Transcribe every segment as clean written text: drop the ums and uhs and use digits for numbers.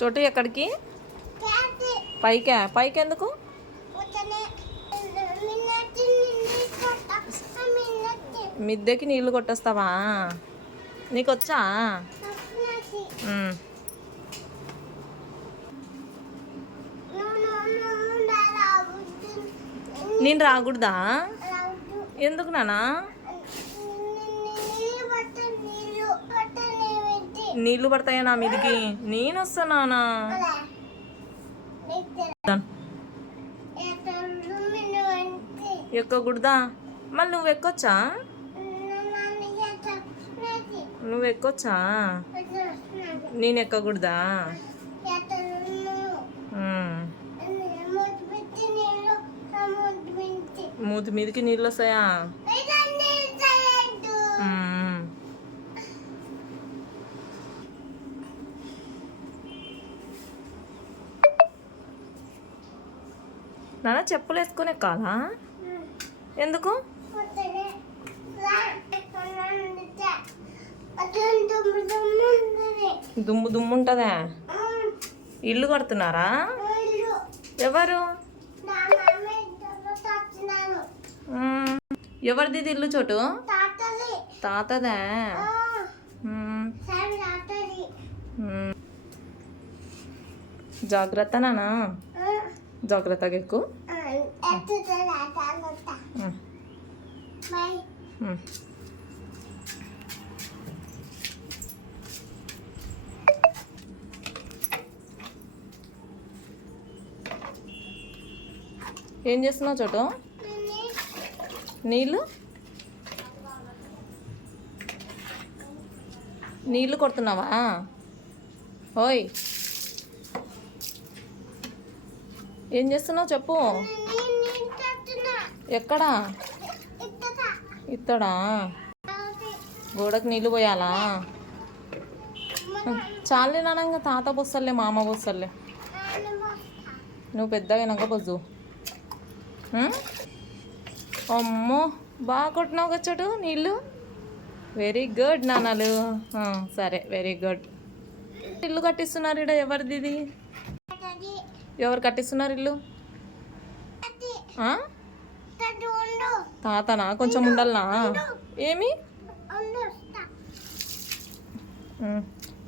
చోటు ఎక్కడికి? పైకా? పైకి ఎందుకు? మిద్దెకి నీళ్ళు కొట్టేస్తావా? నీకు వచ్చా? నేను రాకూడదా? ఎందుకు నానా? నీళ్ళు పడతాయా నా మీదికి? నేను వస్తానా? ఎక్కకూడదా? మళ్ళీ నువ్వు ఎక్కొచ్చా? నువ్వు ఎక్కొచ్చా? నేను ఎక్కకూడదా? మూతి మీదకి నీళ్ళు వస్తాయా? నాన్న చెప్పులు వేసుకునే కాదా? ఎందుకు? దుమ్ము దుమ్ము ఉంటుందా? ఇల్లు కడుతున్నారా? ఎవరు? ఎవరిది ఇల్లు చోటు? తాతదా? జాగ్రత్త నానా, జాగ్రత్తగా ఎక్కువ. ఏం చేస్తున్నావు చోటు? నీళ్ళు కొడుతున్నావా? ఓయ్, ఏం చేస్తున్నావు చెప్పు. ఎక్కడా? ఇత్తడా? గోడకు నీళ్ళు పోయాలా? చాలే నాన్న, తాత పోస్తలే, మామ పోస్తలే. నువ్వు పెద్దగా అయినాక పోసు. అమ్మో, బాగా కొట్టినావు వచ్చాడు నీళ్ళు. వెరీ గుడ్ నాన్నలు. సరే, వెరీ గుడ్. ఇల్లు కట్టిస్తున్నారు ఇక్కడ. ఎవరిది ఇది? ఎవరు కట్టిస్తున్నారు ఇల్లు? తాతనా? కొంచెం ఉండాలనా? ఏమి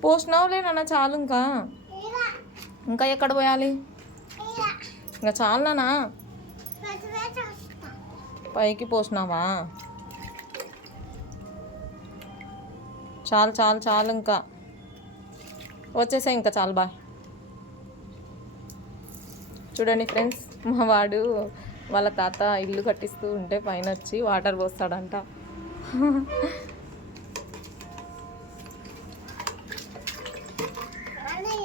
పోసినావులే నాన్న, చాలు. ఇంకా ఎక్కడ పోయాలి? ఇంకా చాలు నాన్న. పైకి పోసినావా? చాలు చాలు చాలు, ఇంకా వచ్చేసాయి. ఇంకా చాలు, బాయ్. చూడండి ఫ్రెండ్స్, మా వాడు వాళ్ళ తాత ఇల్లు కట్టిస్తూ ఉంటే పైన వచ్చి వాటర్ పోస్తాడంట.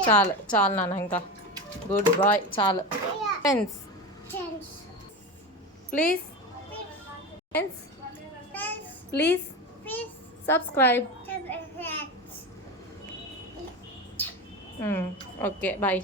చాలు చాలు నాన్న, ఇంకా గుడ్ బాయ్, చాలు. Friends please, friends please subscribe. Okay, bye.